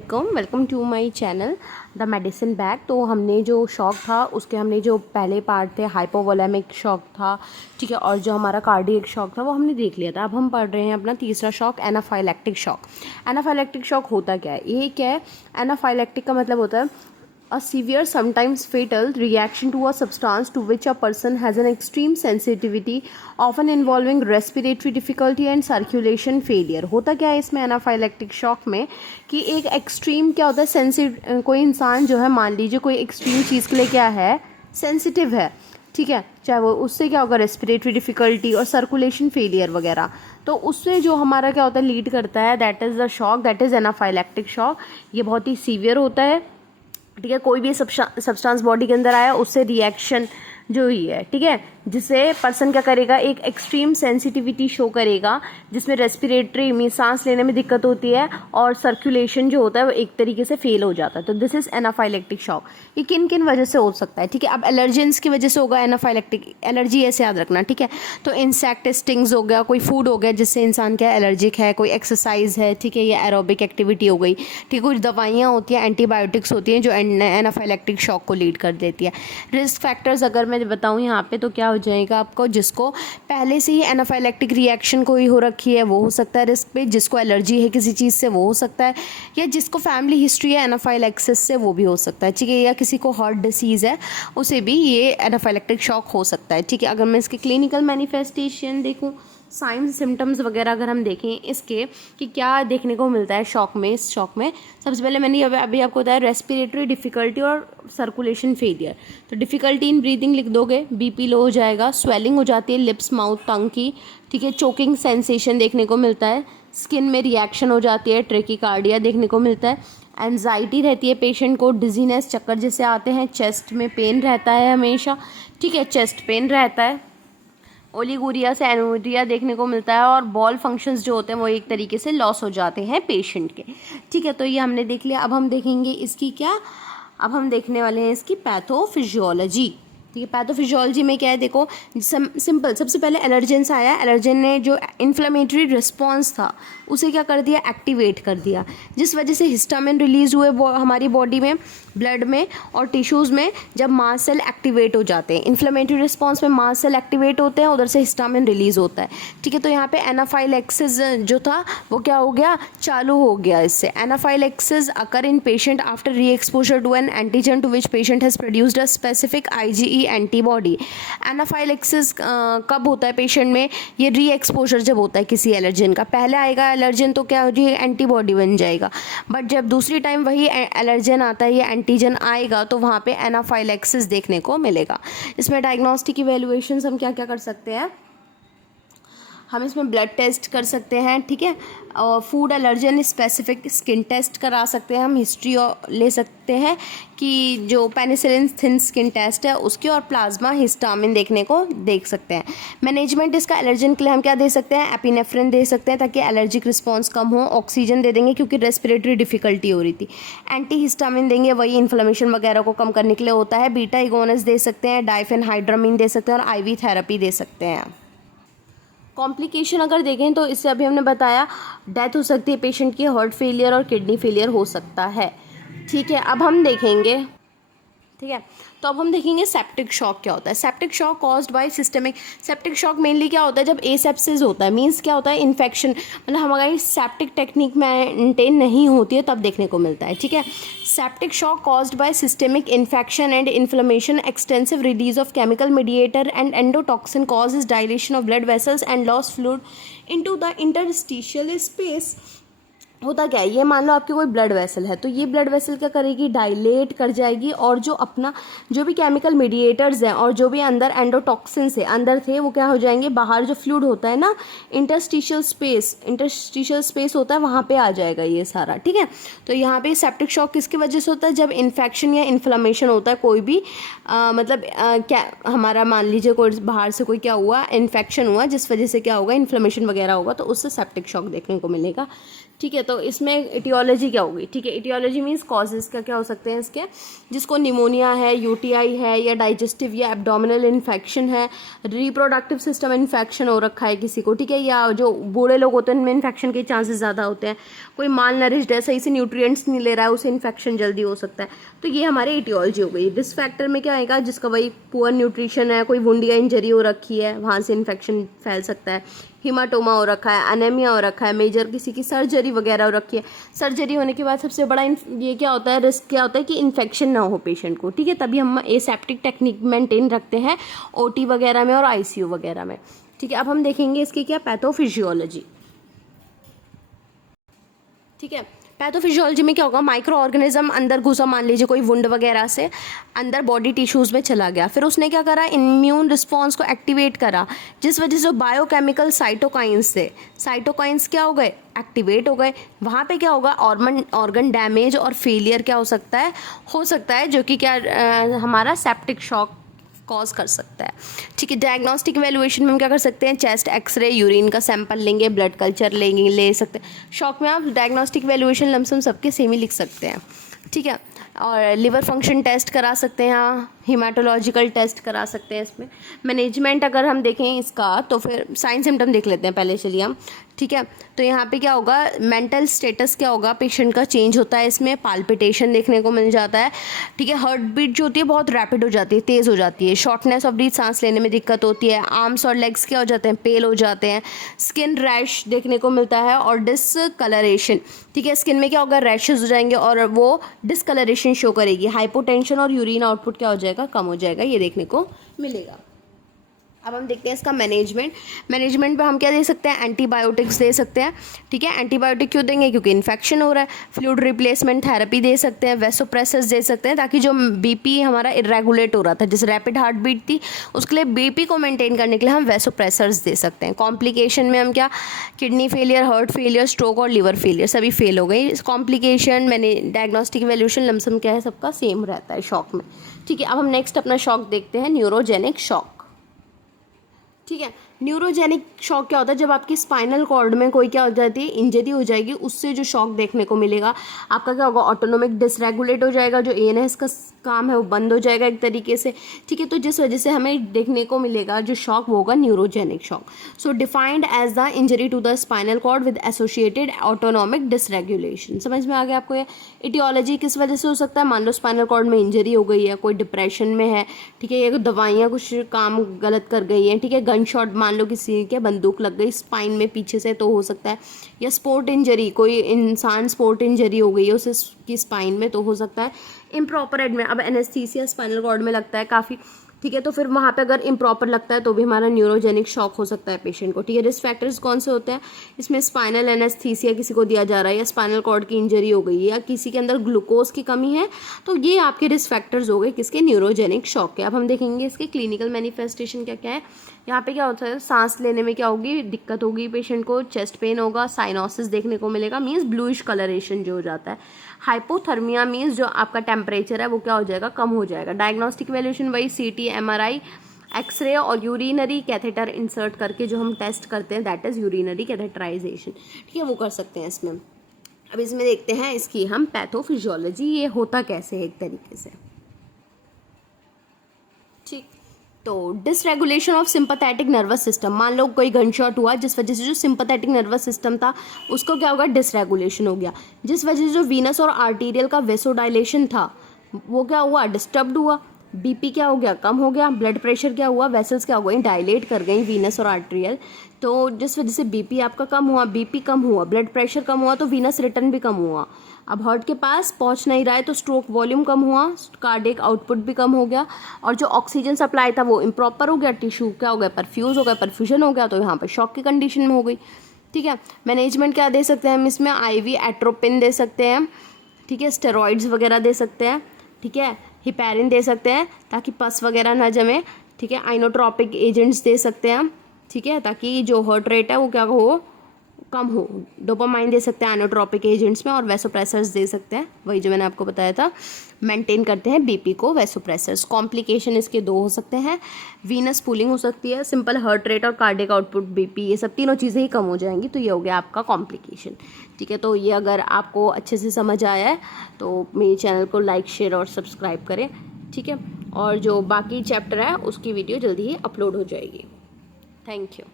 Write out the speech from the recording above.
Welcome to my channel the medicine bag. तो हमने जो शॉक था उसके हमने जो पहले पार्ट थे हाइपोवोलेमिक शॉक था, ठीक है, और जो हमारा कार्डियक शॉक था वो हमने देख लिया था। अब हम पढ़ रहे हैं अपना तीसरा shock, anaphylactic shock. Anaphylactic shock होता क्या है? ये क्या है? एनाफाइलेक्टिक का मतलब होता है a severe, sometimes fatal, reaction to a substance to which a person has an extreme sensitivity, often involving respiratory difficulty and circulation failure। होता क्या है इसमें एनाफाइलेक्टिक शॉक में कि एक एक्सट्रीम क्या होता है, कोई इंसान जो है, मान लीजिए कोई एक्सट्रीम चीज़ के लिए क्या है, सेंसिटिव है, ठीक है, चाहे वो उससे क्या होगा, रेस्पिरेटरी डिफिकल्टी और सर्कुलेशन फेलियर वगैरह, तो उससे जो हमारा क्या होता है, लीड करता है, that is the shock, that is anaphylactic shock. ये बहुत ही सीवियर होता है, ठीक है। कोई भी सब्सटेंस बॉडी के अंदर आया उससे रिएक्शन जो ही है, ठीक है, जिससे पर्सन क्या करेगा, एक एक्सट्रीम सेंसिटिविटी शो करेगा, जिसमें रेस्पिरेटरी में सांस लेने में दिक्कत होती है और सर्कुलेशन जो होता है वो एक तरीके से फेल हो जाता है। तो दिस इज एनाफाइलेक्टिक शॉक। ये किन किन वजह से हो सकता है, ठीक है। अब एलर्जेंस की वजह से होगा एनाफाइलेक्टिक, एलर्जी ऐसे याद रखना, ठीक है। तो इंसेक्ट स्टिंग्स हो गया, कोई फूड हो गया जिससे इंसान क्या एलर्जिक है, कोई एक्सरसाइज है, ठीक है, या एरोबिक एक्टिविटी हो गई, ठीक है, कुछ दवाइयाँ होती हैं, एंटीबायोटिक्स होती हैं जो एनाफाइलेक्टिक शॉक को लीड कर देती है। रिस्क फैक्टर्स अगर मैं बताऊँ यहाँ पे तो क्या हो जाएगा आपको, जिसको पहले से ही एनाफाइलेक्टिक रिएक्शन कोई हो रखी है वो हो सकता है रिस्क पे, जिसको एलर्जी है किसी चीज़ से वो हो सकता है, या जिसको फैमिली हिस्ट्री है एनाफाइलेक्सिस से वो भी हो सकता है, ठीक है, या किसी को हार्ट डिसीज़ है उसे भी ये एनाफाइलेक्टिक शॉक हो सकता है, ठीक है। अगर मैं इसके क्लिनिकल मैनिफेस्टेशन देखूँ, साइंस सिम्टम्स वगैरह अगर हम देखें इसके कि क्या देखने को मिलता है शॉक में, इस शॉक में सबसे पहले मैंने अभी आपको बताया रेस्पिरेटरी डिफिकल्टी और सर्कुलेशन फेलियर। तो डिफिकल्टी इन ब्रीदिंग लिख दोगे, बीपी लो हो जाएगा, स्वेलिंग हो जाती है लिप्स, माउथ, टंग की, ठीक है, चोकिंग सेंसेशन देखने को मिलता है, स्किन में रिएक्शन हो जाती है, ट्रेकिकार्डिया देखने को मिलता है, एंजाइटी रहती है पेशेंट को, डिजीनेस, चक्कर जैसे आते हैं, चेस्ट में पेन रहता है हमेशा, ठीक है, चेस्ट पेन रहता है, ओलिगुरिया से एनोरिया देखने को मिलता है, और बॉल फंक्शंस जो होते हैं वो एक तरीके से लॉस हो जाते हैं पेशेंट के, ठीक है। तो ये हमने देख लिया। अब हम देखेंगे इसकी क्या, अब हम देखने वाले हैं इसकी पैथोफिजियोलॉजी, ठीक है। पैथोफिजियोलॉजी में क्या है, देखो सिंपल, सबसे पहले एलर्जेंस आया, एलर्जन ने जो इन्फ्लेमेटरी रिस्पॉन्स था उसे क्या कर दिया, एक्टिवेट कर दिया, जिस वजह से हिस्टामिन रिलीज हुए हमारी बॉडी में, ब्लड में और टिश्यूज़ में। जब मास्ट सेल एक्टिवेट हो जाते हैं, इन्फ्लेमेटरी रिस्पॉन्स में मास्ट सेल एक्टिवेट होते हैं, उधर से हिस्टामिन रिलीज होता है, ठीक है। तो यहाँ पे एनाफाइलेक्सिस जो था वो क्या हो गया, चालू हो गया। इससे anaphylaxis occur in patient after re exposure to an antigen to which patient has produced a specific IgE antibody. Anaphylaxis कब होता है पेशेंट में, ये री एक्सपोजर जब होता है किसी एलर्जन का, पहले आएगा एलर्जन तो क्या हो रही है, एंटीबॉडी बन जाएगा, बट जब दूसरी टाइम वही एलर्जन आता है, ये एंटीजन आएगा, तो वहाँ पे एनाफाइलेक्सिस देखने को मिलेगा। इसमें डायग्नोस्टिक इवैल्यूएशंस हम क्या क्या कर सकते हैं, हम इसमें ब्लड टेस्ट कर सकते हैं, ठीक है, और food allergen specific skin test करा सकते हैं, हम हिस्ट्री ले सकते हैं कि जो पेनिसिलिन थिन स्किन टेस्ट है उसकी, और प्लाज्मा हिस्टामिन देखने को देख सकते हैं। मैनेजमेंट इसका एलर्जन के लिए हम क्या दे सकते हैं, एपिनेफ्रिन दे सकते हैं ताकि एलर्जिक रिस्पॉन्स कम हो, ऑक्सीजन दे देंगे क्योंकि रेस्पिरेटरी डिफिकल्टी हो रही थी, एंटी हिस्टामिन देंगे, वही इन्फ्लेमेशन वगैरह को कम करने के लिए होता है, बीटा इगोनस दे सकते हैं, डाइफेनहाइड्रामीन दे सकते हैं, और IV थेरेपी दे सकते हैं। कॉम्प्लिकेशन अगर देखें तो इससे अभी हमने बताया डेथ हो सकती है पेशेंट की, हार्ट फेलियर और किडनी फेलियर हो सकता है, ठीक है। अब हम देखेंगे, ठीक है, तो अब हम देखेंगे सेप्टिक शॉक क्या होता है। Septic shock caused by systemic, septic shock mainly क्या होता है जब एसेप्सिस होता है, मींस क्या होता है, इन्फेक्शन, मतलब हमारी सेप्टिक टेक्निक मेंटेन नहीं होती है तब देखने को मिलता है, ठीक है। Septic shock caused by systemic infection and inflammation, extensive release of chemical mediator and endotoxin causes dilation of blood vessels and loss fluid into the interstitial space. होता क्या है, ये मान लो आपकी कोई ब्लड वेसल है, तो ये ब्लड वेसल क्या करेगी, डायलेट कर जाएगी, और जो अपना जो भी केमिकल मीडिएटर्स हैं और जो भी अंदर एंडोटॉक्सिन्स है अंदर थे वो क्या हो जाएंगे, बाहर जो फ्लूइड होता है ना, इंटरस्टिशियल स्पेस होता है, वहाँ पे आ जाएगा ये सारा, ठीक है। तो यहाँ पे सेप्टिक शॉक किसकी वजह से होता है, जब इन्फेक्शन या इन्फ्लेमेशन होता है, कोई भी क्या हमारा मान लीजिए कोई बाहर से कोई क्या हुआ, इन्फेक्शन हुआ, जिस वजह से क्या होगा, इन्फ्लेमेशन वगैरह होगा, तो उससे सेप्टिक शॉक देखने को मिलेगा, ठीक है, तो इसमें एटियोलॉजी क्या होगी? ठीक है, एटियोलॉजी मीन्स कॉजेज़ का क्या हो सकते हैं इसके, जिसको निमोनिया है, यूटीआई है, या डाइजेस्टिव या एब्डोमिनल इन्फेक्शन है, रिप्रोडक्टिव सिस्टम इन्फेक्शन हो रखा है किसी को, ठीक है, या जो बूढ़े लोग होते हैं उनमें इन्फेक्शन के चांसेस ज़्यादा होते हैं, कोई माल नरिश्ड है, सही से न्यूट्रिएंट्स नहीं ले रहा है, उसे इन्फेक्शन जल्दी हो सकता है। तो ये हमारी एटियोलॉजी हो गई। रिस्क फैक्टर में क्या आएगा? जिसका वही पुअर न्यूट्रिशन है, कोई वुंड या इंजरी हो रखी है, वहाँ से इन्फेक्शन फैल सकता है, हिमाटोमा हो रखा है, एनेमिया हो रखा है, मेजर किसी की सर्जरी वगैरह हो रखी है। सर्जरी होने के बाद सबसे बड़ा ये क्या होता है, रिस्क क्या होता है कि इन्फेक्शन ना हो पेशेंट को, ठीक है, तभी हम एसेप्टिक टेक्निक मेंटेन रखते हैं ओटी वगैरह में और आईसीयू वगैरह में। ठीक है, अब हम देखेंगे इसकी क्या पैथोफिजियोलॉजी। ठीक है, पैथोफिजियोलॉजी में क्या होगा, माइक्रो ऑर्गेनिज्म अंदर घुसा, मान लीजिए कोई वुंड वगैरह से अंदर बॉडी टिश्यूज़ में चला गया, फिर उसने क्या करा, इम्यून रिस्पॉन्स को एक्टिवेट करा, जिस वजह से बायोकेमिकल साइटोकाइंस थे, साइटोकाइंस क्या हो गए, एक्टिवेट हो गए। वहाँ पे क्या होगा, ऑर्गन डैमेज और फेलियर क्या हो सकता है जो कि क्या हमारा सेप्टिक शॉक कॉज कर सकता है। ठीक है, डायग्नोस्टिक इवैल्यूएशन में हम क्या कर सकते हैं, चेस्ट एक्सरे, यूरिन का सैंपल लेंगे, ब्लड कल्चर लेंगे, ले सकते हैं। शॉक में आप डायग्नोस्टिक इवैल्यूएशन लमसम सबके सेम ही लिख सकते हैं। ठीक है, और लिवर फंक्शन टेस्ट करा सकते हैं, हाँ, हीमाटोलॉजिकल टेस्ट करा सकते हैं इसमें। मैनेजमेंट अगर हम देखें इसका, तो फिर साइन सिम्टम देख लेते हैं पहले, चलिए हम। ठीक है, तो यहाँ पे क्या होगा, मेंटल स्टेटस क्या होगा, पेशेंट का चेंज होता है इसमें, पाल्पिटेशन देखने को मिल जाता है। ठीक है, हार्ट बीट जो होती है बहुत रैपिड हो जाती है, तेज़ हो जाती है, शॉर्टनेस ऑफ ब्रीथ, सांस लेने में दिक्कत होती है, आर्म्स और लेग्स क्या हो जाते हैं, पेल हो जाते हैं, स्किन रैश देखने को मिलता है और डिसकलरेशन। ठीक है, स्किन में क्या होगा, रैशेज हो जाएंगे और वो डिसकलरेशन शो करेगी। हाइपोटेंशन और यूरिन आउटपुट क्या हो जाएगा, कम हो जाएगा, ये देखने को मिलेगा। अब हम देखते हैं इसका मैनेजमेंट में हम क्या दे सकते हैं, एंटीबायोटिक्स दे सकते हैं। ठीक है, एंटीबायोटिक क्यों देंगे, क्योंकि इन्फेक्शन हो रहा है। फ्लूइड रिप्लेसमेंट थेरेपी दे सकते हैं, वेसोप्रेसर्स दे सकते हैं, ताकि जो बीपी हमारा इरेगुलेट हो रहा था, जैसे रैपिड हार्ट बीट थी, उसके लिए बीपी को मेंटेन करने के लिए हम वेसोप्रेसर्स दे सकते हैं। कॉम्प्लिकेशन में हम क्या, kidney failure, heart failure, stroke और लिवर फेलियर सभी फेल हो गई। कॉम्प्लिकेशन मैंने डायग्नोस्टिक इवैल्यूएशन लमसम क्या है, सबका सेम रहता है शॉक में। ठीक है, अब हम नेक्स्ट अपना शॉक देखते हैं, न्यूरोजेनिक शॉक। ठीक है, न्यूरोजेनिक शॉक क्या होता है, जब आपकी स्पाइनल कॉर्ड में कोई क्या हो जाती है, इंजरी हो जाएगी, उससे जो शॉक देखने को मिलेगा, आपका क्या होगा, ऑटोनोमिक डिसरेगुलेट हो जाएगा, जो एएनएस का काम है वो बंद हो जाएगा एक तरीके से। ठीक है, तो जिस वजह से हमें देखने को मिलेगा जो शॉक वो होगा neurogenic shock. So defined as the injury to the spinal cord with associated autonomic dysregulation. समझ में आ गया आपको ये? एटियोलॉजी किस वजह से हो सकता है, मान लो स्पाइनल कॉर्ड में इंजरी हो गई है, कोई डिप्रेशन में है, ठीक है, ये दवाइयाँ कुछ काम गलत कर गई हैं, ठीक है, गन शॉट मान लो किसी के बंदूक लग गई स्पाइन में पीछे से, तो हो सकता है, या स्पोर्ट इंजरी, कोई इंसान स्पोर्ट इंजरी हो गई है उसे की स्पाइन में, तो हो सकता है। इम्प्रॉपर एडमिट, अब एनेस्थीसिया स्पाइनल कॉर्ड में लगता है काफ़ी, ठीक है, तो फिर वहाँ पे अगर इम्प्रॉपर लगता है तो भी हमारा न्यूरोजेनिक शॉक हो सकता है पेशेंट को। ठीक है, रिस्क फैक्टर्स कौन से होते हैं इसमें, स्पाइनल एनेस्थीसिया किसी को दिया जा रहा है, या स्पाइनल कॉर्ड की इंजरी हो गई है, या किसी के अंदर ग्लूकोज की कमी है, तो ये आपके रिस्क फैक्टर्स हो गए किसके, न्यूरोजेनिक शॉक के। अब हम देखेंगे इसके क्लिनिकल मैनिफेस्टेशन क्या क्या है। यहाँ पे क्या होता है, सांस लेने में क्या होगी, दिक्कत होगी पेशेंट को, चेस्ट पेन होगा, साइनोसिस देखने को मिलेगा, मीन्स ब्लूइश कलरेशन जो हो जाता है। हाइपोथर्मिया मीन्स जो आपका टेम्परेचर है वो क्या हो जाएगा, कम हो जाएगा। डायग्नोस्टिक वैल्यूएशन वही सीटी, एमआरआई, एक्सरे और यूरिनरी कैथेटर इंसर्ट करके जो हम टेस्ट करते हैं, दैट इज़ यूरिनरी कैथेटराइजेशन। ठीक है, वो कर सकते हैं इसमें। अब इसमें देखते हैं इसकी हम पैथोफिजियोलॉजी, ये होता कैसे है एक तरीके से। ठीक, तो dysregulation of sympathetic nervous system, मान लो कोई गनशॉट हुआ जिस वजह से जो सिंपैथेटिक नर्वस सिस्टम था उसको क्या होगा, डिसरेगुलेशन हो गया, जिस वजह से जो वीनस और आर्टीरियल का वेसोडाइलेशन था वो क्या हुआ, डिस्टर्ब्ड हुआ। बीपी क्या हो गया, कम हो गया। ब्लड प्रेशर क्या हुआ, वेसल्स क्या हो गई, डायलेट कर गई वीनस और आर्टीरियल, तो जिस वजह से बीपी आपका कम हुआ, बीपी कम हुआ, ब्लड प्रेशर कम हुआ, तो वीनस रिटर्न भी कम हुआ। अब हार्ट के पास पहुंच नहीं रहा है तो स्ट्रोक वॉल्यूम कम हुआ, कार्डियक आउटपुट भी कम हो गया, और जो ऑक्सीजन सप्लाई था वो इम्प्रॉपर हो गया, टिश्यू क्या हो गया, परफ्यूज हो गया, परफ्यूजन हो गया, तो यहाँ पर शॉक की कंडीशन में हो गई। ठीक है, मैनेजमेंट क्या दे सकते हैं हम इसमें, आईवी एट्रोपिन दे सकते हैं, ठीक है, स्टेरॉइड्स वगैरह दे सकते हैं, ठीक है, हिपैरिन दे सकते हैं ताकि पस वगैरह ना जमे, ठीक है, आइनोट्रोपिक एजेंट्स दे सकते हैं हम, ठीक है, ताकि जो हार्ट रेट है वो क्या हो, कम हो। डोपामाइन दे सकते हैं एनोट्रोपिक एजेंट्स में, और वैसोप्रेसर्स दे सकते हैं, वही जो मैंने आपको बताया था, मेंटेन करते हैं बीपी को वैसोप्रेसर्स। कॉम्प्लिकेशन इसके 2 हो सकते हैं, वीनस पूलिंग हो सकती है, सिंपल हार्ट रेट और कार्डियक आउटपुट बीपी, ये सब तीनों चीज़ें ही कम हो जाएंगी, तो ये हो गया आपका कॉम्प्लिकेशन। ठीक है, तो ये अगर आपको अच्छे से समझ आया है तो मेरे चैनल को लाइक शेयर और सब्सक्राइब करें। ठीक है, और जो बाकी चैप्टर है उसकी वीडियो जल्दी ही अपलोड हो जाएगी। Thank you.